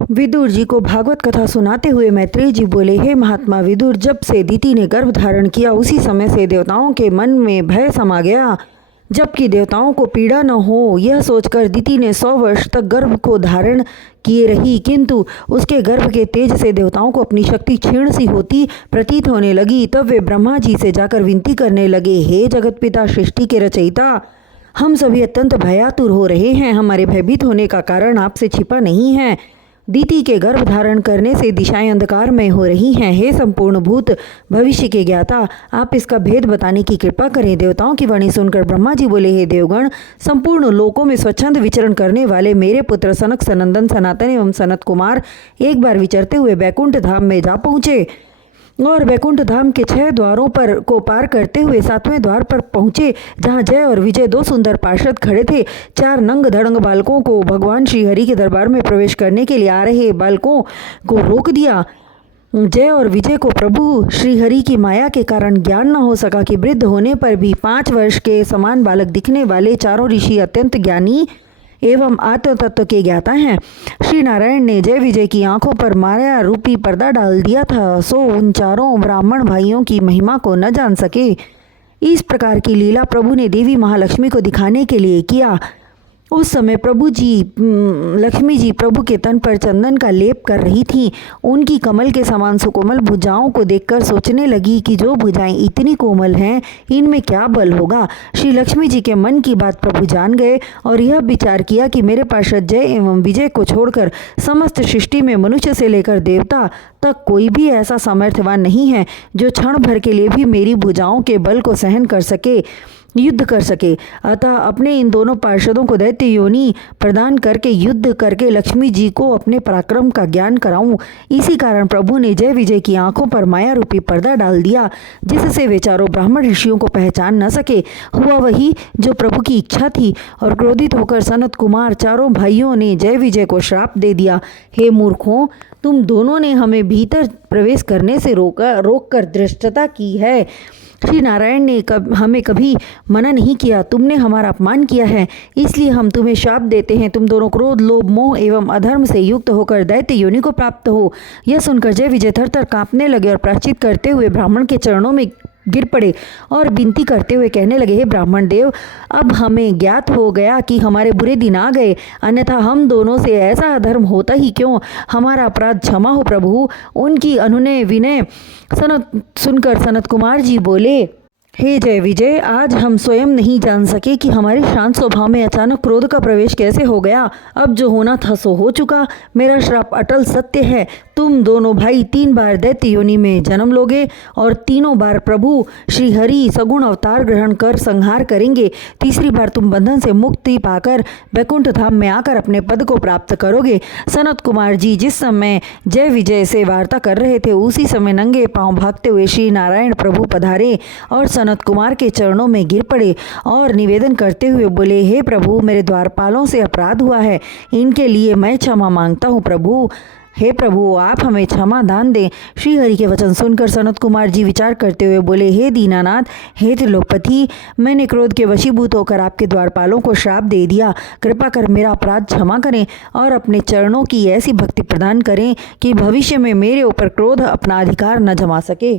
विदुर जी को भागवत कथा सुनाते हुए मैत्रेय जी बोले, हे महात्मा विदुर, जब से दिति ने गर्भ धारण किया उसी समय से देवताओं के मन में भय समा गया, जबकि देवताओं को पीड़ा न हो यह सोचकर दिति ने 100 वर्ष तक गर्भ को धारण किए रही, किंतु उसके गर्भ के तेज से देवताओं को अपनी शक्ति क्षीण सी होती प्रतीत होने लगी। तब वे ब्रह्मा जी से जाकर विनती करने लगे, हे जगत पिता सृष्टि के रचयिता, हम सभी अत्यंत भयातुर हो रहे हैं। हमारे भयभीत होने का कारण आपसे छिपा नहीं है। दिति के गर्भ धारण करने से दिशाएं अंधकारमय हो रही हैं। हे संपूर्ण भूत भविष्य के ज्ञाता, आप इसका भेद बताने की कृपा करें। देवताओं की वाणी सुनकर ब्रह्मा जी बोले, हे देवगण, संपूर्ण लोकों में स्वच्छंद विचरण करने वाले मेरे पुत्र सनक सनंदन सनातन एवं सनत कुमार एक बार विचरते हुए बैकुंठ धाम में जा पहुँचे और बैकुंठ धाम के 6 द्वारों पर को पार करते हुए 7वें द्वार पर पहुँचे, जहाँ जय और विजय 2 सुंदर पार्षद खड़े थे। 4 नंग धड़ंग बालकों को भगवान श्री हरि के दरबार में प्रवेश करने के लिए आ रहे बालकों को रोक दिया। जय और विजय को प्रभु श्री हरि की माया के कारण ज्ञान न हो सका कि वृद्ध होने पर भी 5 वर्ष के समान बालक दिखने वाले चारों ऋषि अत्यंत ज्ञानी एवं आत्म तत्व के ज्ञाता हैं। श्री नारायण ने जय विजय की आंखों पर माया रूपी पर्दा डाल दिया था, सो उन चारों ब्राह्मण भाइयों की महिमा को न जान सके। इस प्रकार की लीला प्रभु ने देवी महालक्ष्मी को दिखाने के लिए किया। उस समय लक्ष्मी जी प्रभु के तन पर चंदन का लेप कर रही थीं। उनकी कमल के समान सुकोमल भुजाओं को देखकर सोचने लगी कि जो भुजाएं इतनी कोमल हैं, इनमें क्या बल होगा। श्री लक्ष्मी जी के मन की बात प्रभु जान गए और यह विचार किया कि मेरे पार्षद जय एवं विजय को छोड़कर समस्त सृष्टि में मनुष्य से लेकर देवता तक कोई भी ऐसा सामर्थ्यवान नहीं है जो क्षण भर के लिए भी मेरी भुजाओं के बल को सहन कर सके, युद्ध कर सके। अतः अपने इन दोनों पार्षदों को दैत्य योनि प्रदान करके युद्ध करके लक्ष्मी जी को अपने पराक्रम का ज्ञान कराऊं। इसी कारण प्रभु ने जय विजय की आंखों पर माया रूपी पर्दा डाल दिया, जिससे वे चारों ब्राह्मण ऋषियों को पहचान न सके। हुआ वही जो प्रभु की इच्छा थी और क्रोधित होकर सनत कुमार चारों भाइयों ने जय विजय को श्राप दे दिया। हे मूर्खों, तुम दोनों ने हमें भीतर प्रवेश करने से रोककर धृष्टता की है। श्री नारायण ने हमें कभी मना नहीं किया। तुमने हमारा अपमान किया है, इसलिए हम तुम्हें शाप देते हैं। तुम दोनों क्रोध लोभ मोह एवं अधर्म से युक्त होकर दैत्य योनि को प्राप्त हो। यह सुनकर जय विजय थर-थर कांपने लगे और प्रायश्चित करते हुए ब्राह्मण के चरणों में गिर पड़े और विनती करते हुए कहने लगे, हे ब्राह्मण देव, अब हमें ज्ञात हो गया कि हमारे बुरे दिन आ गए, अन्यथा हम दोनों से ऐसा अधर्म होता ही क्यों। हमारा अपराध क्षमा हो प्रभु। उनकी अनुनय विनय सुनकर सनत कुमार जी बोले, हे जय विजय, आज हम स्वयं नहीं जान सके कि हमारे शांत स्वभाव में अचानक क्रोध का प्रवेश कैसे हो गया। अब जो होना था सो हो चुका। मेरा श्राप अटल सत्य है। तुम दोनों भाई 3 बार दैत्य योनि में जन्म लोगे और तीनों बार प्रभु श्री हरि सगुण अवतार ग्रहण कर संहार करेंगे। तीसरी बार तुम बंधन से मुक्ति पाकर बैकुंठ धाम में आकर अपने पद को प्राप्त करोगे। सनत कुमार जी जिस समय जय विजय से वार्ता कर रहे थे, उसी समय नंगे पांव भागते हुए श्री नारायण प्रभु पधारे और सनत कुमार के चरणों में गिर पड़े और निवेदन करते हुए बोले, हे प्रभु, मेरे द्वारपालों से अपराध हुआ है, इनके लिए मैं क्षमा मांगता हूँ। प्रभु, हे प्रभु, आप हमें क्षमा दान दें। श्री हरि के वचन सुनकर सनत कुमार जी विचार करते हुए बोले, हे दीनानाथ, हे त्रिलोकपति, मैंने क्रोध के वशीभूत होकर आपके द्वारपालों को श्राप दे दिया। कृपा कर मेरा अपराध क्षमा करें और अपने चरणों की ऐसी भक्ति प्रदान करें कि भविष्य में मेरे ऊपर क्रोध अपना अधिकार न जमा सके।